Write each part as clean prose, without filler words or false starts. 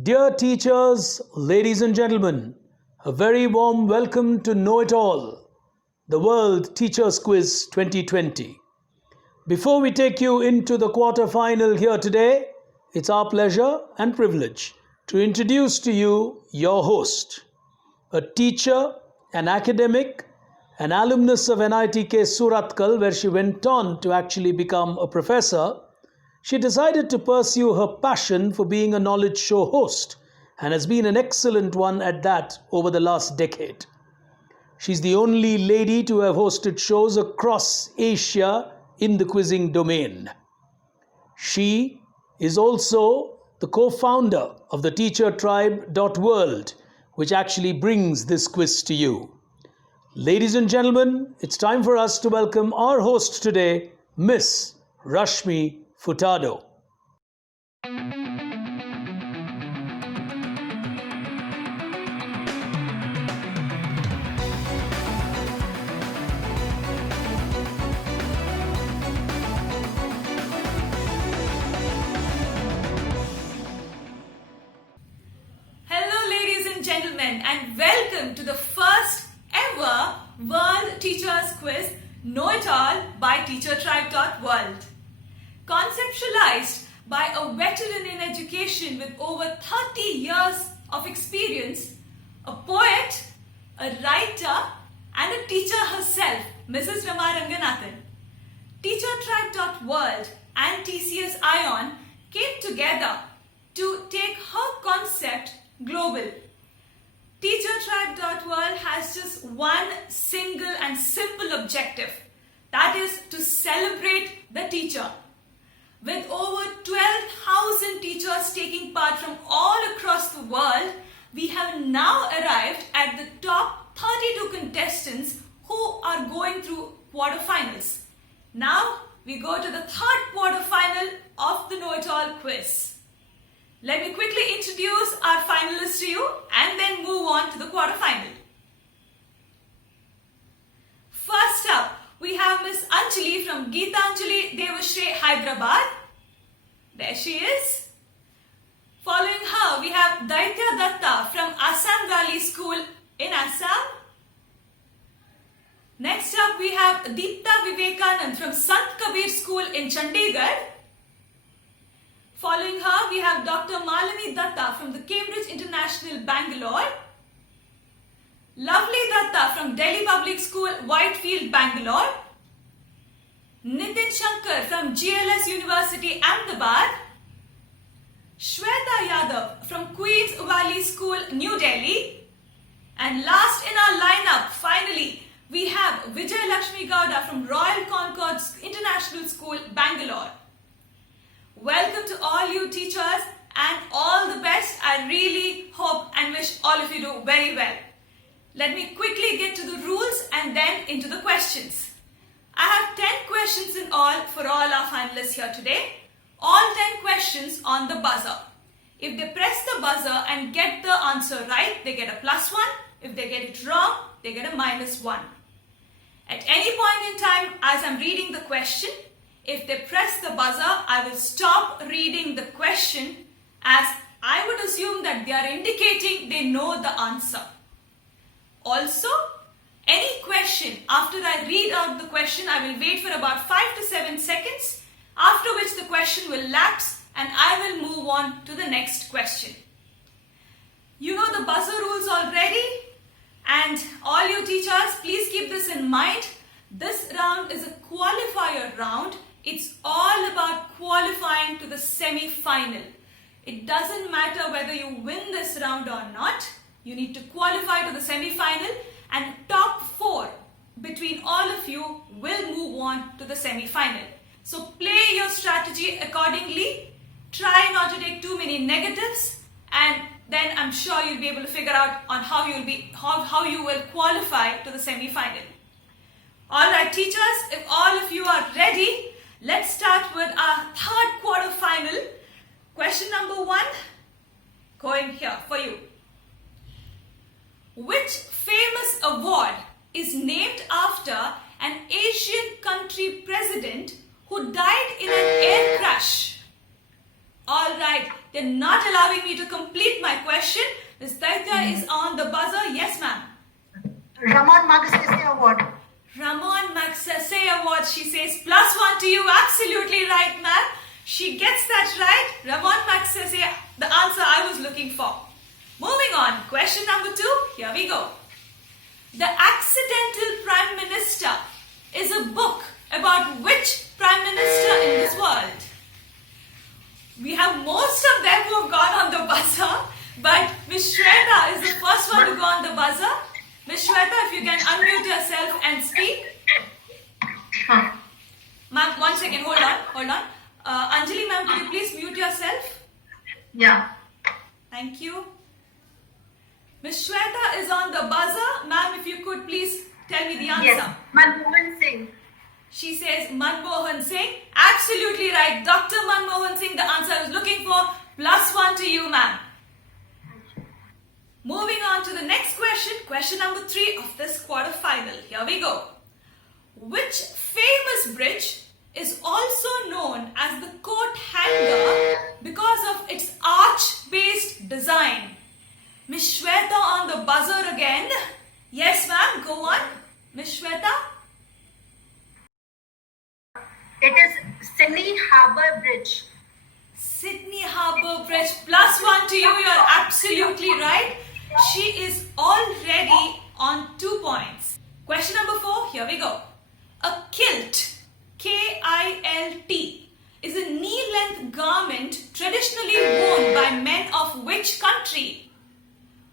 Dear teachers, ladies and gentlemen, a very warm welcome to Know It All, the World Teachers Quiz 2020. Before we take you into the quarter-final here today, it's our pleasure and privilege to introduce to you your host, a teacher, an academic, an alumnus of NITK Surathkal, where she went on to actually become a professor. She decided to pursue her passion for being a knowledge show host and has been an excellent one at that over the last decade. She's the only lady to have hosted shows across Asia in the quizzing domain. She is also the co-founder of the TeacherTribe.world, which actually brings this quiz to you. Ladies and gentlemen, it's time for us to welcome our host today, Miss Rashmi Furtado. Hello ladies and gentlemen, and welcome to the first ever World Teachers Quiz Know It All by TeacherTribe.world. Conceptualized by a veteran in education with over 30 years of experience, a poet, a writer, and a teacher herself, Mrs. Rama Ranganathan. TeacherTribe.world and TCS ION came together to take her concept global. TeacherTribe.world has just one single and simple objective, that is to celebrate the teacher. With over 12,000 teachers taking part from all across the world, we have now arrived at the top 32 contestants who are going through quarterfinals. Now we go to the third quarterfinal of the Know It All quiz. Let me quickly introduce our finalists to you and then move on to the quarterfinal. First up, we have Miss Anjali from Geetanjali Devashri, Hyderabad. There she is. Following her, we have Daitya Datta from Assam Valley School in Assam. Next up, we have Deepta Vivekanand from Sant Kabir School in Chandigarh. Following her, we have Dr. Malini Datta from the Cambridge International, Bangalore. Lovely Datta from Delhi Public School, Whitefield, Bangalore. Nitin Shankar from GLS University, Ahmedabad. Shweta Yadav from Queen's Valley School, New Delhi. And last in our lineup, finally, we have Vijay Lakshmi Gowda from Royal Concord International School, Bangalore. Welcome to all you teachers and all the best. I really hope and wish all of you do very well. Let me quickly get to the rules and then into the questions. I have 10 questions in all for all our finalists here today. All 10 questions on the buzzer. If they press the buzzer and get the answer right, they get a +1. If they get it wrong, they get a -1. At any point in time, as I'm reading the question, if they press the buzzer, I will stop reading the question as I would assume that they are indicating they know the answer. Also, any question, after I read out the question, I will wait for about 5 to 7 seconds, after which the question will lapse and I will move on to the next question. You know the buzzer rules already, and all you teachers, please keep this in mind. This round is a qualifier round. It's all about qualifying to the semi-final. It doesn't matter whether you win this round or not. You need to qualify to the semi-final, and top 4 between all of you will move on to the semi-final. So play your strategy accordingly. Try not to take too many negatives, and then I'm sure you'll be able to figure out on how you will qualify to the semi-final. Alright teachers, if all of you are ready, let's start with our third quarterfinal. Question number 1, going here for you. Which famous award is named after an Asian country president who died in an air crash? Alright, They're not allowing me to complete my question. Miss Daitya is on the buzzer. Yes, ma'am. Ramon Magsaysay Award. Ramon Magsaysay Award, she says, +1 to you. Absolutely right, ma'am. She gets that right. Ramon Magsaysay, the answer I was looking for. Moving on, question number 2. Here we go. The Accidental Prime Minister is a book about which Prime Minister in this world? We have most of them who have gone on the buzzer, but Miss Shweta is the first one to go on the buzzer. Miss Shweta, if you can unmute yourself and speak. Ma'am, 1 second, hold on. Anjali ma'am, could you please mute yourself? Yeah. Thank you. Miss Shweta is on the buzzer. Ma'am, if you could please tell me the answer. Yes. Manmohan Singh. She says Manmohan Singh. Absolutely right. Dr. Manmohan Singh, the answer I was looking for. +1 to you, ma'am. Moving on to the next question. Question number 3 of this quarter-final. Here we go. Which famous bridge is also known as the coat hanger because of its arch-based design? Miss Shweta on the buzzer again. Yes, ma'am. Go on. Miss Shweta. It is Sydney Harbour Bridge. Sydney Harbour Bridge. +1 to you. You're absolutely right. She is already on 2 points. Question number 4. Here we go. A kilt, K-I-L-T, is a knee-length garment traditionally worn by men of which country?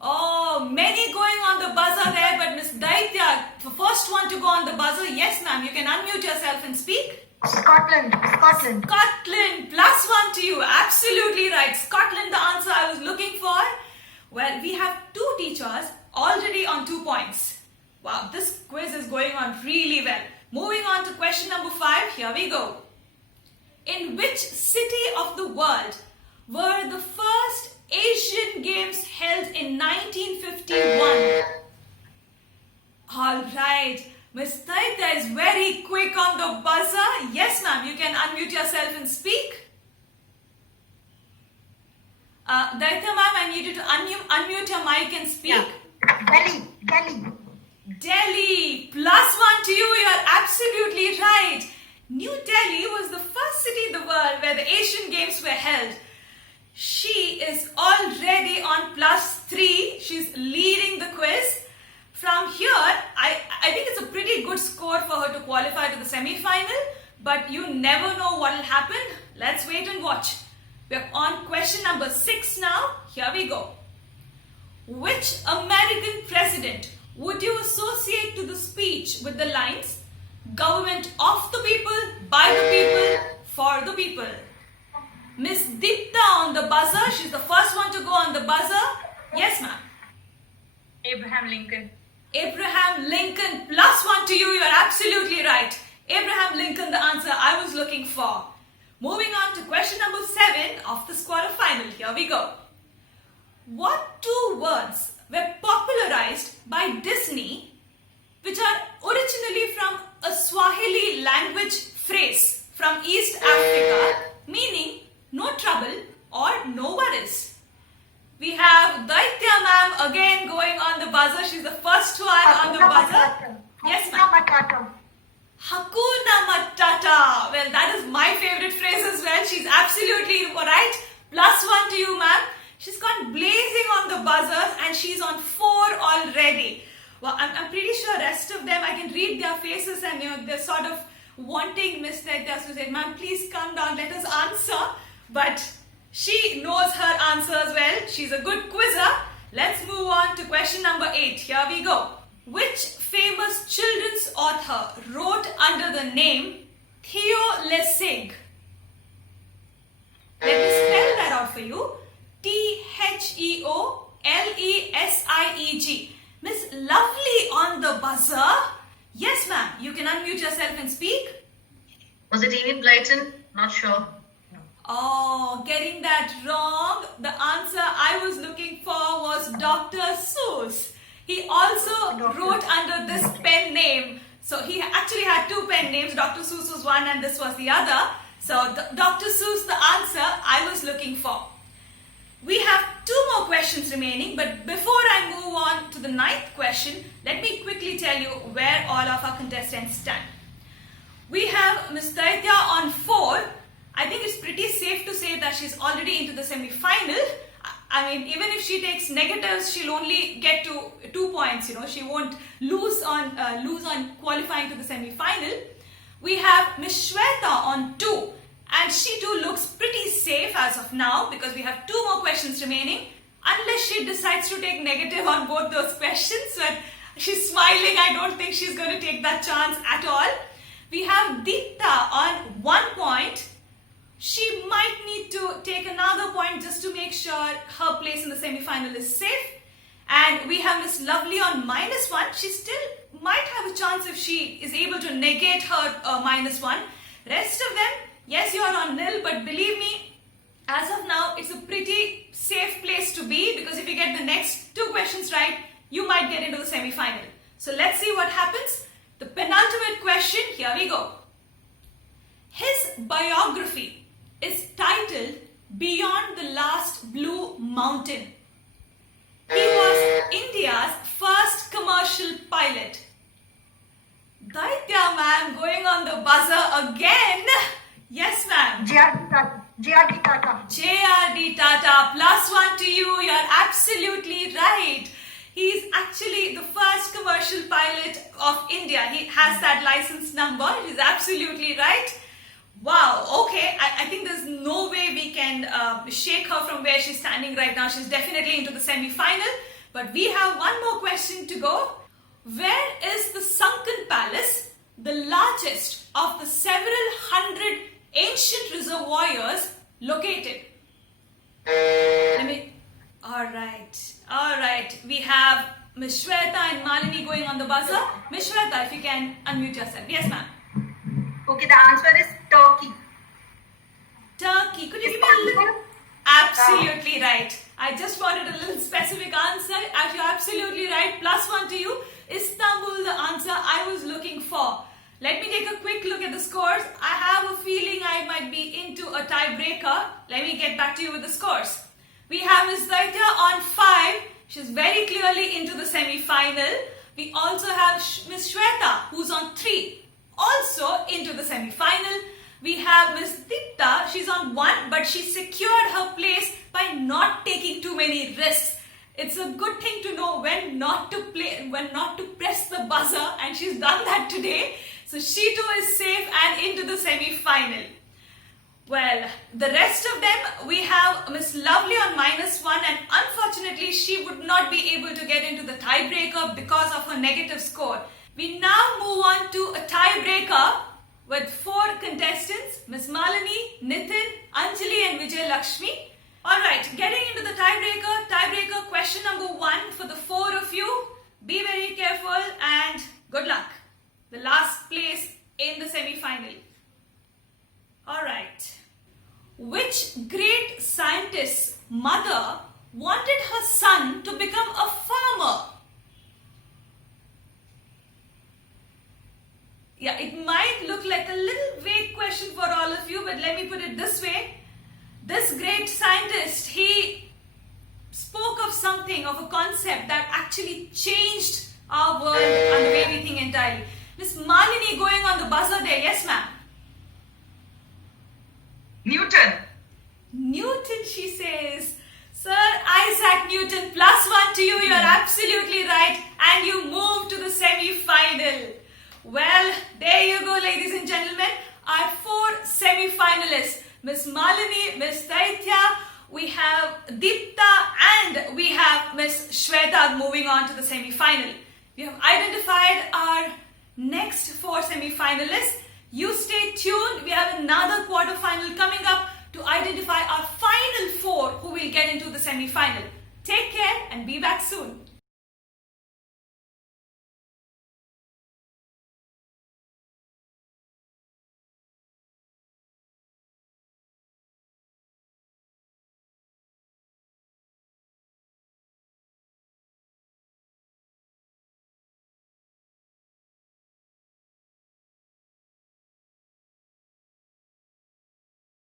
Oh, many going on the buzzer there, but Miss Daitya, the first one to go on the buzzer. Yes, ma'am. You can unmute yourself and speak. Scotland. Scotland. +1 to you. Absolutely right. Scotland, the answer I was looking for. Well, we have 2 teachers already on 2 points. Wow, this quiz is going on really well. Moving on to question number 5. Here we go. In which city of the world were the first Asian Games held in 1951? All right. Miss Daitya is very quick on the buzzer. Yes, ma'am. You can unmute yourself and speak. Daitya, ma'am, I need you to unmute your mic and speak. Yeah. Delhi. +1 to you. You are absolutely right. New Delhi was the first city in the world where the Asian Games were held. She is already on +3. She's leading the quiz. From here, I think it's a pretty good score for her to qualify to the semi-final, but you never know what will happen. Let's wait and watch. We're on question number 6 now. Here we go. Which American president would you associate to the speech with the lines, government of the people, by the people, for the people? Miss Deepta on the buzzer. She's the first one to go on the buzzer. Yes, ma'am. Abraham Lincoln. Abraham Lincoln. +1 to you. You are absolutely right. Abraham Lincoln, the answer I was looking for. Moving on to question number 7 of this quarter-final. Here we go. What 2 words were popularized by Disney, which are originally from a Swahili language phrase from East Africa, meaning no trouble or no worries? We have Daitya ma'am again going on the buzzer. She's the first one on the buzzer. Yes, ma'am. Hakuna Matata. Well, that is my favorite phrase as well. She's absolutely right. +1 to you, ma'am. She's gone blazing on the buzzers and she's on 4 already. Well, I'm pretty sure rest of them, I can read their faces and they're sort of wanting Miss Daitya to say, ma'am, please come down, let us answer. But she knows her answers well. She's a good quizzer. Let's move on to question number 8. Here we go. Which famous children's author wrote under the name Theo Lessig? Let me spell that out for you. Theolesieg. Miss Lovely on the buzzer. Yes, ma'am. You can unmute yourself and speak. Was it Amy Blyton? Not sure. Oh, getting that wrong. The answer I was looking for was Dr. Seuss. He also wrote under this pen name. So he actually had 2 pen names. Dr. Seuss was one and this was the other. So Dr. Seuss, the answer I was looking for. We have 2 more questions remaining, but before I move on to the 9th question, let me quickly tell you where all of our contestants stand. We have Ms. Daitya on 4. I think it's pretty safe to say that she's already into the semi-final. I mean, even if she takes negatives, she'll only get to 2 points. She won't lose on qualifying to the semi-final. We have Ms. Shweta on 2, and she too looks pretty safe as of now because we have 2 more questions remaining. Unless she decides to take negative on both those questions, but she's smiling. I don't think she's going to take that chance at all. We have Deepta on 1 point. She might need to take another point just to make sure her place in the semi-final is safe. And we have Miss Lovely on -1. She still might have a chance if she is able to negate her -1. Rest of them, yes, you're on nil, but believe me, as of now, it's a pretty safe place to be because if you get the next 2 questions right, you might get into the semi-final. So let's see what happens. The penultimate question, here we go. His biography is titled Beyond the Last Blue Mountain. He was India's first commercial pilot. Daitya ma'am going on the buzzer again. Yes ma'am. JRD Tata. JRD Tata, +1 to you. You're absolutely right. He's actually the first commercial pilot of India. He has that license number. He's absolutely right. Wow, okay. I think there's no way we can shake her from where she's standing right now. She's definitely into the semi-final. But we have 1 more question to go. Where is the Sunken Palace, the largest of the several hundred ancient reservoirs, located? All right. We have Ms. Shweta and Malini going on the buzzer. Ms. Shweta, if you can unmute yourself. Yes, ma'am. Okay, the answer is Turkey. Turkey. Could you give me a little? Absolutely right. I just wanted a little specific answer. You're absolutely right. +1 to you. Istanbul, the answer I was looking for. Let me take a quick look at the scores. I have a feeling I might be into a tiebreaker. Let me get back to you with the scores. We have Ms. Daitya on 5. She's very clearly into the semi-final. We also have Ms. Shweta, who's on 3. Also into the semi-final. We have Ms. Deepta, she's on 1, but she secured her place by not taking too many risks. It's a good thing to know when not to press the buzzer, and she's done that today. So she too is safe and into the semi-final. Well, the rest of them, we have Miss Lovely on -1, and unfortunately she would not be able to get into the tiebreaker because of her negative score. We now move on to a tiebreaker with 4 contestants, Ms. Malini, Nitin, Anjali and Vijay Lakshmi. Alright, getting into the tiebreaker question number 1 for the 4 of you. Be very careful and good luck. The last place in the semi-final. Alright. Which great scientist's mother wanted her son to become a farmer? Yeah, it might look like a little vague question for all of you, but let me put it this way. This great scientist, he spoke of something, of a concept that actually changed our world and the way we think entirely. Miss Malini going on the buzzer there. Yes, ma'am. Newton, she says. Sir Isaac Newton, +1 to you. You're absolutely right. And you move to the semi-final. Well, there you go, ladies and gentlemen. Our 4 semi-finalists. Miss Malini, Miss Daitya, we have Deepta, and we have Miss Shweta moving on to the semi-final. We have identified our next 4 semi-finalists. You stay tuned. We have another quarter-final coming up to identify our final 4 who will get into the semi-final. Take care and be back soon.